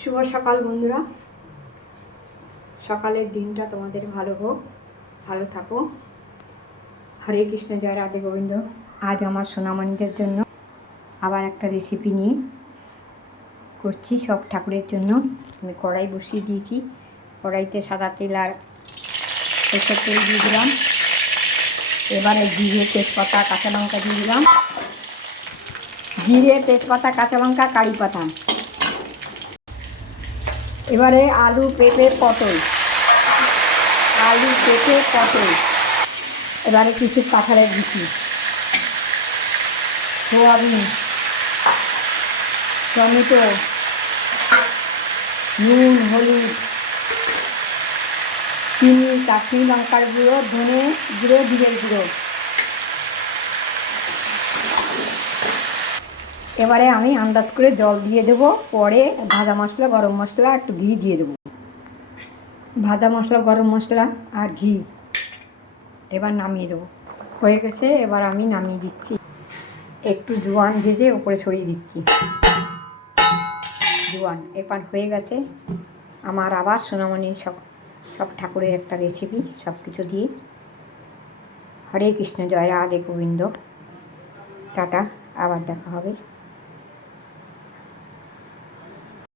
শুভ সকাল, বন্ধুরা। সকালের দিনটা তোমাদের ভালো হোক, ভালো থাকো। হরে কৃষ্ণ, জয় রাধে গোবিন্দ। আজ আমার সোনামণিদের জন্য আবার একটা রেসিপি নিয়ে করছি সব ঠাকুরের জন্য। আমি কড়াই বসিয়ে দিয়েছি। কড়াইতে সাদা তেল আর সরষের তেল দিয়ে দিলাম। এবারে জিরে তেজপাতা, কাঁচা লঙ্কা দিয়ে দিলাম। জিরে তেজপাতা, কাঁচা লঙ্কা, কারি পাতা। এবারে আলু পেঁপে, পটল। আলু পেঁপে, পটল। এবারে কিছু কাঁঠালের বিচি সোয়াবিন। টমেটো। নুন, হলুদ। চিনি, কাশ্মীর লঙ্কার গুঁড়ো, ধনে গুঁড়ো, জিরের গুঁড়ো। এবারে আমি আন্দাজ করে জল দিয়ে দেবো, পরে ভাজা মশলা, গরম মশলা, একটু ঘি দিয়ে দেবো। ভাজা মশলা, গরম মশলা আর ঘি এবার নামিয়ে দেবো। হয়ে গেছে, এবার আমি নামিয়ে দিচ্ছি। একটু জোয়ান ভেজে ওপরে ছড়িয়ে দিচ্ছি। জোয়ান এবার হয়ে গেছে। আমার আবার সোনামণি সব সব ঠাকুরের একটা রেসিপি সব কিছু দিয়ে। হরে কৃষ্ণ, জয় রাধে গোবিন্দ। টাটা, আবার দেখা হবে।